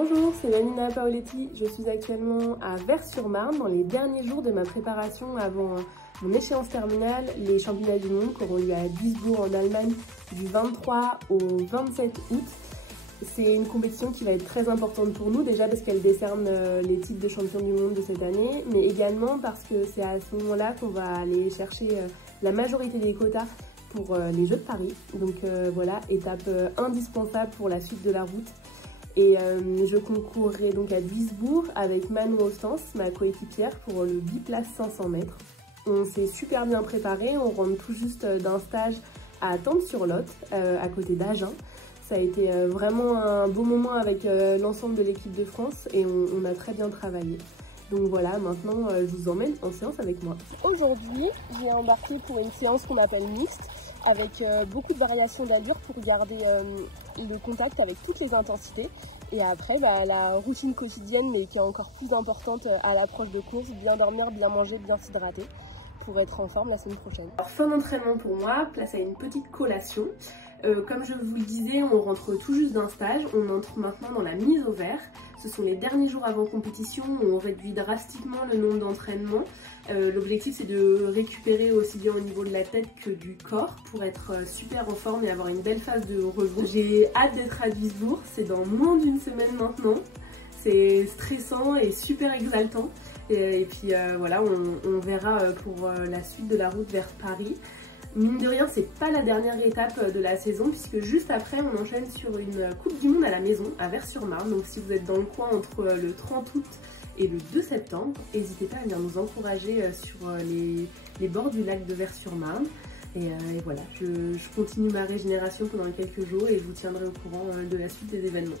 Bonjour, c'est Vanina Paoletti. Je suis actuellement à Vers-sur-Marne dans les derniers jours de ma préparation avant mon échéance terminale, les championnats du monde qui auront lieu à Duisbourg en Allemagne du 23 au 27 août. C'est une compétition qui va être très importante pour nous, déjà parce qu'elle décerne les titres de champion du monde de cette année, mais également parce que c'est à ce moment-là qu'on va aller chercher la majorité des quotas pour les Jeux de Paris. Donc voilà, étape indispensable pour la suite de la route. Et je concourrai donc à Duisbourg avec Manon Ostens, ma coéquipière, pour le biplace 500 mètres. On s'est super bien préparé, on rentre tout juste d'un stage à Tente-sur-Lot, à côté d'Agen. Ça a été vraiment un beau moment avec l'ensemble de l'équipe de France et on a très bien travaillé. Donc voilà, maintenant je vous emmène en séance avec moi. Aujourd'hui, j'ai embarqué pour une séance qu'on appelle mixte, avec beaucoup de variations d'allure pour garder le contact avec toutes les intensités. Et après, la routine quotidienne, mais qui est encore plus importante à l'approche de course, bien dormir, bien manger, bien s'hydrater, pour être en forme la semaine prochaine. Alors, fin d'entraînement pour moi, place à une petite collation. Comme je vous le disais, on rentre tout juste d'un stage, on entre maintenant dans la mise au vert. Ce sont les derniers jours avant compétition où on réduit drastiquement le nombre d'entraînements. L'objectif c'est de récupérer aussi bien au niveau de la tête que du corps pour être super en forme et avoir une belle phase de repos. J'ai hâte d'être à Duisbourg, c'est dans moins d'une semaine maintenant. C'est stressant et super exaltant. Et puis voilà, on verra pour la suite de la route vers Paris. Mine de rien, c'est pas la dernière étape de la saison puisque juste après on enchaîne sur une Coupe du Monde à la maison à Vers-sur-Marne. Donc si vous êtes dans le coin entre le 30 août et le 2 septembre, n'hésitez pas à venir nous encourager sur les bords du lac de Vers-sur-Marne. Et voilà, je continue ma régénération pendant quelques jours et je vous tiendrai au courant de la suite des événements.